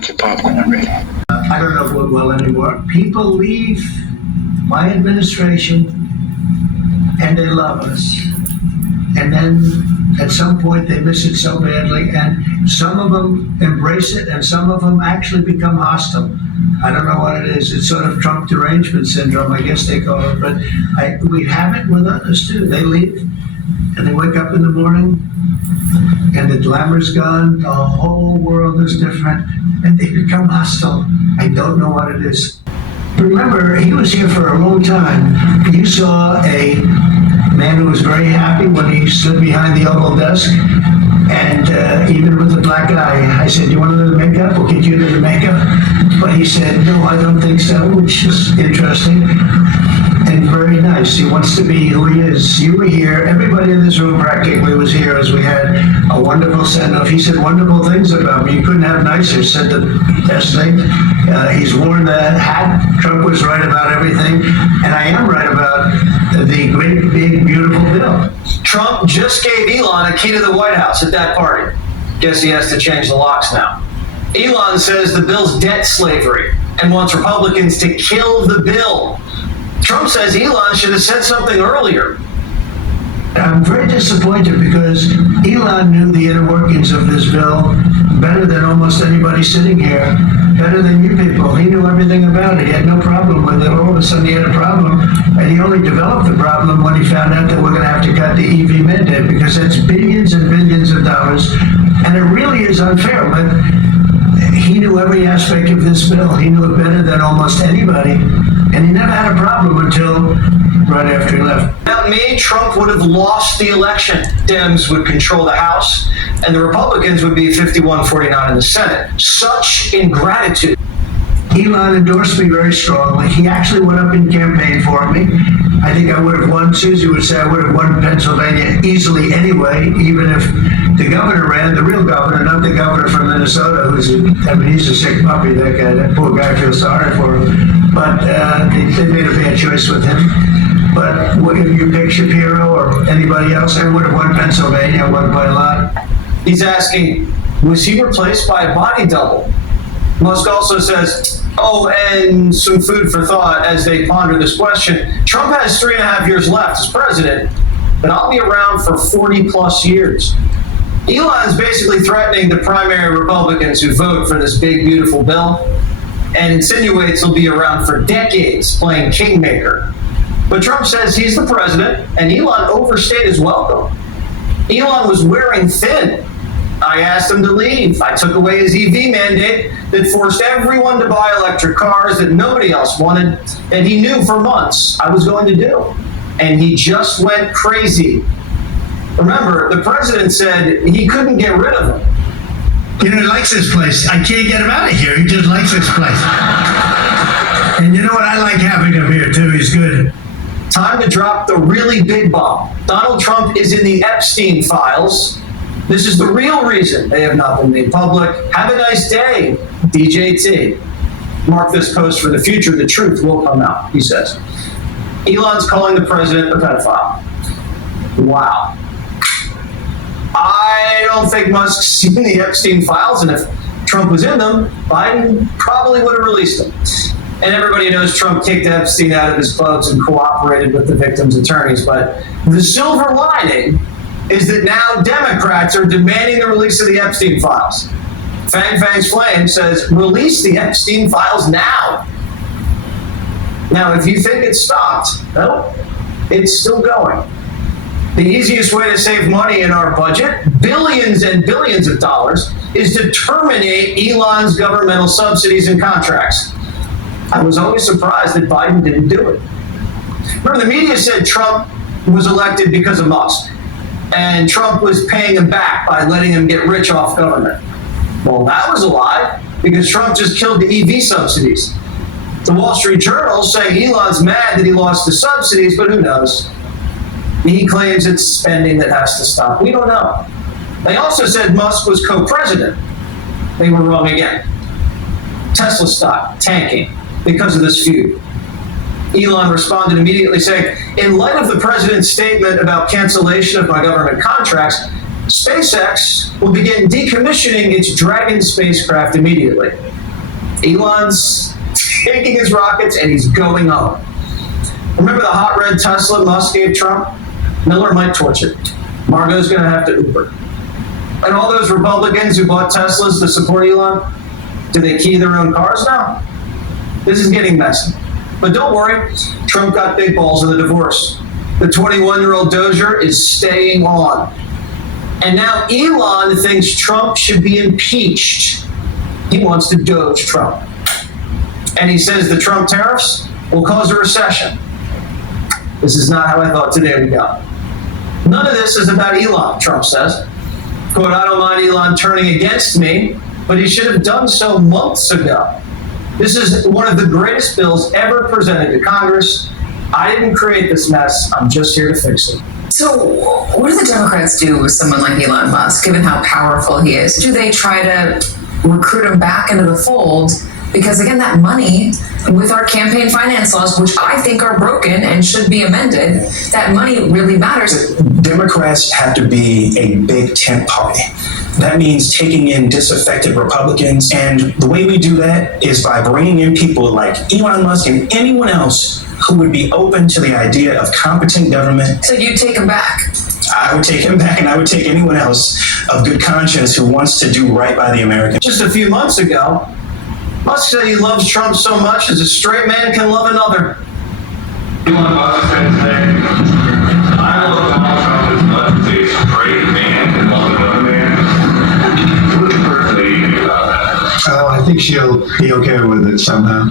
Get popcorn ready. I don't know what will anymore. People leave my administration and they love us. And then at some point they miss it so badly, and some of them embrace it and some of them actually become hostile. I don't know what it is. It's sort of Trump derangement syndrome, I guess they call it. But we have it with others too. They leave and they wake up in the morning and the glamour's gone. The whole world is different and they become hostile. I don't know what it is. Remember, he was here for a long time. You saw a man who was very happy when he stood behind the Oval desk, and even with the black eye, I said, "You want to do the makeup? We'll get you to the makeup." But he said, "No, I don't think so," which is interesting and very nice. He wants to be who he is. You were here. Everybody in this room practically was here as we had a wonderful send-off. He said wonderful things about me. You couldn't have nicer, said the best thing. He's worn the hat. Trump was right about everything, and I am right about the great, big, beautiful bill. Trump just gave Elon a key to the White House at that party. Guess he has to change the locks now. Elon says the bill's debt slavery and wants Republicans to kill the bill. Trump says Elon should have said something earlier. I'm very disappointed because Elon knew the inner workings of this bill better than almost anybody sitting here, better than you people. He knew everything about it. He had no problem with it. All of a sudden he had a problem, and he only developed the problem when he found out that we're going to have to cut the EV mandate, because that's billions and billions of dollars, and it really is unfair. But he knew every aspect of this bill. He knew it better than almost anybody, and he never had a problem until right after he left. Without me, Trump would have lost the election. Dems would control the House, and the Republicans would be 51-49 in the Senate. Such ingratitude. Elon endorsed me very strongly. He actually went up in campaign for me. I think I would have won. Susie would say I would have won Pennsylvania easily anyway, even if the governor ran, the real governor, not the governor from Minnesota, he's a sick puppy, that guy. That poor guy, feels sorry for him. But they made a bad choice with him. But if you pick Shapiro or anybody else, I would have won Pennsylvania. I won by a lot. He's asking, was he replaced by a body double? Musk also says, and some food for thought as they ponder this question. Trump has 3.5 years left as president, but I'll be around for 40 plus years. Elon's basically threatening the primary Republicans who vote for this big, beautiful bill, and insinuates he'll be around for decades playing kingmaker. But Trump says he's the president, and Elon overstayed his welcome. Elon was wearing thin. I asked him to leave. I took away his EV mandate that forced everyone to buy electric cars that nobody else wanted, and he knew for months I was going to do. And he just went crazy. Remember, the president said he couldn't get rid of him. You know, he likes this place. I can't get him out of here. He just likes this place. And you know what? I like having him here, too. He's good. Time to drop the really big bomb. Donald Trump is in the Epstein files. This is the real reason they have not been made public. Have a nice day, DJT. Mark this post for the future. The truth will come out, he says. Elon's calling the president a pedophile. Wow. I don't think Musk's seen the Epstein files, and if Trump was in them, Biden probably would have released them. And everybody knows Trump kicked Epstein out of his clubs and cooperated with the victims' attorneys. But the silver lining is that now Democrats are demanding the release of the Epstein files. Fang Fang's Flame says, release the Epstein files now. Now, if you think it's stopped, no, it's still going. The easiest way to save money in our budget, billions and billions of dollars, is to terminate Elon's governmental subsidies and contracts. I was always surprised that Biden didn't do it. Remember, the media said Trump was elected because of Musk, and Trump was paying him back by letting him get rich off government. Well, that was a lie, because Trump just killed the EV subsidies. The Wall Street Journal saying Elon's mad that he lost the subsidies, but who knows? He claims it's spending that has to stop. We don't know. They also said Musk was co-president. They were wrong again. Tesla stock tanking because of this feud. Elon responded immediately saying, in light of the president's statement about cancellation of my government contracts, SpaceX will begin decommissioning its Dragon spacecraft immediately. Elon's taking his rockets and he's going home. Remember the hot red Tesla Musk gave Trump? Miller might torch it. Margot's going to have to Uber. And all those Republicans who bought Teslas to support Elon, do they key their own cars now? This is getting messy. But don't worry, Trump got big balls in the divorce. The 21-year-old Dozier is staying on. And now Elon thinks Trump should be impeached. He wants to Doge Trump. And he says the Trump tariffs will cause a recession. This is not how I thought today would go. None of this is about Elon, Trump says. Quote, I don't mind Elon turning against me, but he should have done so months ago. This is one of the greatest bills ever presented to Congress. I didn't create this mess. I'm just here to fix it. So what do the Democrats do with someone like Elon Musk, given how powerful he is? Do they try to recruit him back into the fold? Because again, that money, with our campaign finance laws, which I think are broken and should be amended, that money really matters. Democrats have to be a big tent party. That means taking in disaffected Republicans. And the way we do that is by bringing in people like Elon Musk and anyone else who would be open to the idea of competent government. So you'd take him back? I would take him back, and I would take anyone else of good conscience who wants to do right by the Americans. Just a few months ago, Musk said he loves Trump so much as a straight man can love another. Elon Musk said today, I love Donald Trump as much as a straight man can love another man. What does the first lady think about that? Oh, I think she'll be okay with it somehow.